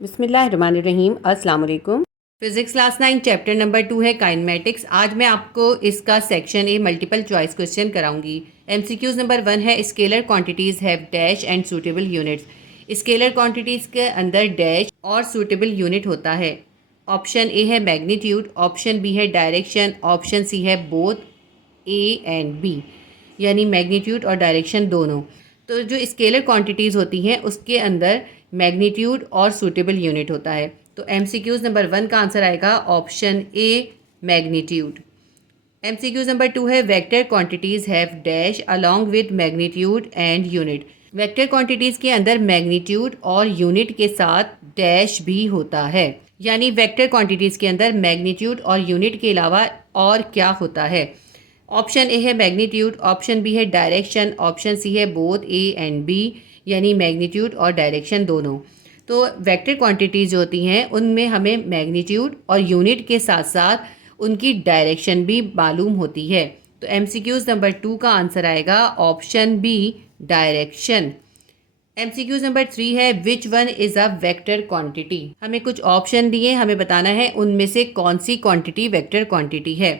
बिस्मिल्लाहिर्रहमानिर्रहीम। अस्सलाम वालेकुम। फिजिक्स क्लास 9 चैप्टर नंबर 2 है काइनेमेटिक्स। आज मैं आपको इसका section A multiple choice question कराऊंगी। एमसीक्यूज नंबर 1 है scalar quantities have dash and suitable units. Scalar quantities के अंदर डैश और सूटेबल यूनिट होता है। ऑप्शन ए है मैग्नीट्यूड, ऑप्शन बी है डायरेक्शन, ऑप्शन सी है बोथ ए एंड बी, यानी मैग्नीट्यूड और डायरेक्शन दोनों। तो जो स्केलर क्वांटिटीज़ होती हैं उसके अंदर मैग्नीट्यूड और सूटेबल यूनिट होता है। तो एमसीक्यूज नंबर 1 का आंसर आएगा option A magnitude. MCQs number 2 है vector quantities have dash along with magnitude and unit. Vector quantities के अंदर मैग्नीट्यूड और यूनिट के साथ डैश भी होता है, यानी वेक्टर क्वांटिटीज़ के अंदर मैग्नीट्यूड और यूनिट के अलावा और क्या होता है। ऑप्शन ए है मैग्नीट्यूड, ऑप्शन बी है डायरेक्शन, ऑप्शन सी है बोथ ए एंड बी, यानी मैग्नीट्यूड और डायरेक्शन दोनों। तो वेक्टर क्वांटिटीज़ जो होती हैं उनमें हमें मैग्नीट्यूड और यूनिट के साथ साथ उनकी डायरेक्शन भी मालूम होती है। तो एमसीक्यूज नंबर 2 का आंसर आएगा option B direction. MCQs number 3 है which one is a vector quantity. हमें कुछ ऑप्शन दिए, हमें बताना है उनमें से कौन सी क्वांटिटी वेक्टर क्वांटिटी है।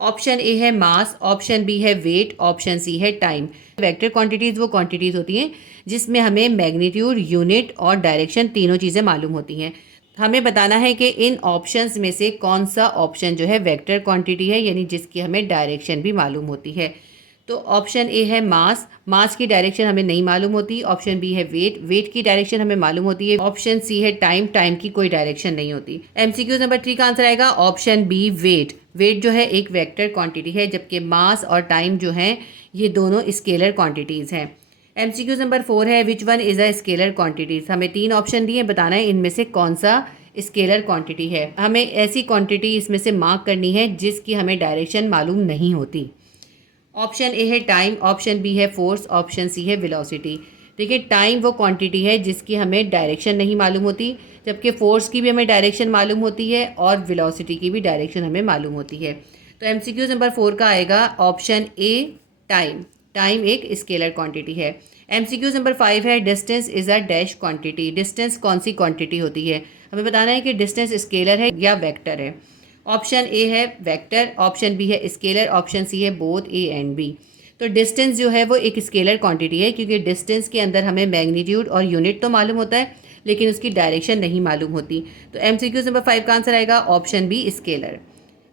ऑप्शन ए है मास, ऑप्शन बी है वेट, ऑप्शन सी है टाइम। वेक्टर क्वांटिटीज़ वो क्वांटिटीज़ होती हैं जिसमें हमें मैग्नीट्यूड, यूनिट और डायरेक्शन तीनों चीज़ें मालूम होती हैं। हमें बताना है कि इन ऑप्शंस में से कौन सा ऑप्शन जो है वेक्टर क्वांटिटी है, यानी जिसकी हमें डायरेक्शन भी मालूम होती है। तो ऑप्शन ए है मास, मास की डायरेक्शन हमें नहीं मालूम होती। ऑप्शन बी है वेट, वेट की डायरेक्शन हमें मालूम होती है। ऑप्शन सी है टाइम, टाइम की कोई डायरेक्शन नहीं होती। एमसीक्यू नंबर 3 का आंसर आएगा ऑप्शन बी वेट। वेट जो है एक वेक्टर क्वांटिटी है, जबकि मास और टाइम जो हैं ये दोनों स्केलर क्वांटिटीज़ हैं। एमसीक्यू नंबर 4 है which one is a scalar quantities. हमें 3 ऑप्शन दिए, बताना है इनमें से कौन सा स्केलर क्वांटिटी है। हमें ऐसी क्वांटिटी इसमें से मार्क करनी है जिसकी हमें डायरेक्शन मालूम नहीं होती। ऑप्शन ए है टाइम, ऑप्शन बी है फोर्स, ऑप्शन सी है वेलोसिटी। देखिए टाइम वो क्वांटिटी है जिसकी हमें डायरेक्शन नहीं मालूम होती, जबकि फोर्स की भी हमें डायरेक्शन मालूम होती है और वेलोसिटी की भी डायरेक्शन हमें मालूम होती है। तो एमसीक्यू नंबर 4 का आएगा ऑप्शन ए टाइम। टाइम एक स्केलर क्वांटिटी है। एमसीक्यू नंबर 5 है distance is a dash quantity. Distance कौन सी क्वांटिटी होती है। हमें बताना है कि डिस्टेंस स्केलर है या वेक्टर है। ऑप्शन ए है वेक्टर, ऑप्शन बी है स्केलर, ऑप्शन सी है बोथ ए एंड बी। तो डिस्टेंस जो है वो एक स्केलर क्वांटिटी है, क्योंकि डिस्टेंस के अंदर हमें मैग्नीट्यूड और यूनिट तो मालूम होता है लेकिन उसकी डायरेक्शन नहीं मालूम होती। तो एमसीक्यूज नंबर 5 का आंसर आएगा option B scalar.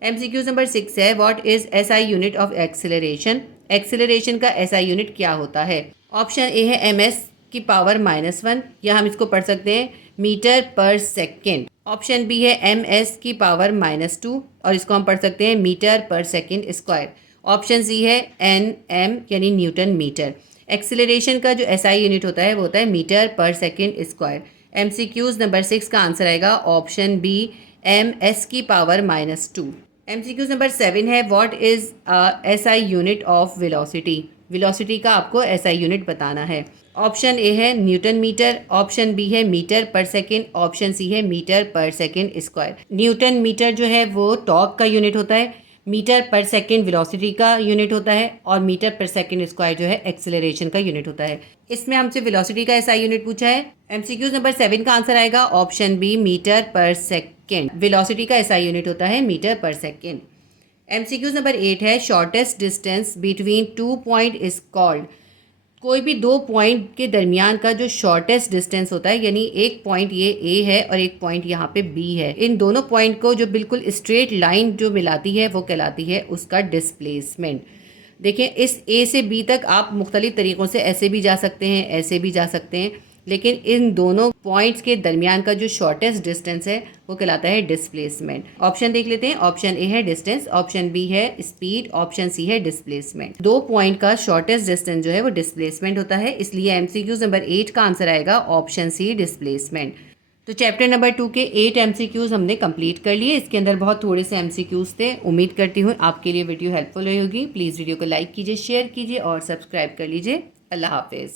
MCQs number 6 है what is SI unit of acceleration. Acceleration का एसआई यूनिट क्या होता है। ऑप्शन ए है एमएस की पावर -1, या हम इसको पढ़ सकते हैं मीटर पर सेकेंड। ऑप्शन बी है एमएस की पावर -2 और इसको हम पढ़ सकते हैं मीटर पर सेकेंड स्क्वायर। ऑप्शन सी है एनएम यानी न्यूटन मीटर। एक्सेलरेशन का जो एसआई यूनिट होता है वो होता है मीटर पर सेकेंड स्क्वायर। एमसीक्यूज नंबर 6 का आंसर आएगा ऑप्शन बी एमएस की पावर -2। एमसीक्यूज नंबर 7 है what is SI unit of velocity. Velocity का आपको एसआई यूनिट बताना है। ऑप्शन ए है न्यूटन मीटर, ऑप्शन बी है मीटर पर सेकेंड, ऑप्शन सी है मीटर पर सेकेंड स्क्वायर। न्यूटन मीटर जो है वो टॉर्क का यूनिट होता है, मीटर पर सेकेंड वेलोसिटी का यूनिट होता है और मीटर पर सेकेंड स्क्वायर जो है एक्सेलरेशन का यूनिट होता है। इसमें हमसे वेलोसिटी का एसआई यूनिट पूछा है। एमसीक्यूज नंबर 7 का आंसर आएगा ऑप्शन बी मीटर पर सेकेंड। वेलोसिटी का एसआई यूनिट होता है मीटर पर सेकेंड। एमसीक्यूज नंबर 8 है shortest distance between 2 point is called. कोई भी 2 पॉइंट के दरमियान का जो शॉर्टेस्ट डिस्टेंस होता है, यानी एक पॉइंट ये ए है और एक पॉइंट यहाँ पे बी है, इन दोनों पॉइंट को जो बिल्कुल स्ट्रेट लाइन जो मिलाती है वो कहलाती है उसका डिस्प्लेसमेंट। देखिए इस ए से बी तक आप मुख्तलिफ तरीक़ों से ऐसे भी जा सकते हैं, ऐसे भी जा सकते हैं, लेकिन इन दोनों पॉइंट्स के दरमियान का जो शॉर्टेस्ट डिस्टेंस है वो कहलाता है डिस्प्लेसमेंट। ऑप्शन देख लेते हैं। ऑप्शन ए है डिस्टेंस, ऑप्शन बी है स्पीड, ऑप्शन सी है डिस्प्लेसमेंट। 2 पॉइंट का शॉर्टेस्ट डिस्टेंस जो है वो डिस्प्लेसमेंट होता है, इसलिए एमसीक्यूज नंबर 8 का आंसर आएगा ऑप्शन सी डिस्प्लेसमेंट। तो चैप्टर नंबर 2 के 8 एमसीक्यूज हमने कंप्लीट कर लिए। इसके अंदर बहुत थोड़े से एमसीक्यूज थे। उम्मीद करती हूँ आपके लिए वीडियो हेल्पफुल रही होगी। प्लीज़ वीडियो को लाइक कीजिए, शेयर कीजिए और सब्सक्राइब कर लीजिए। अल्लाह हाफिज़।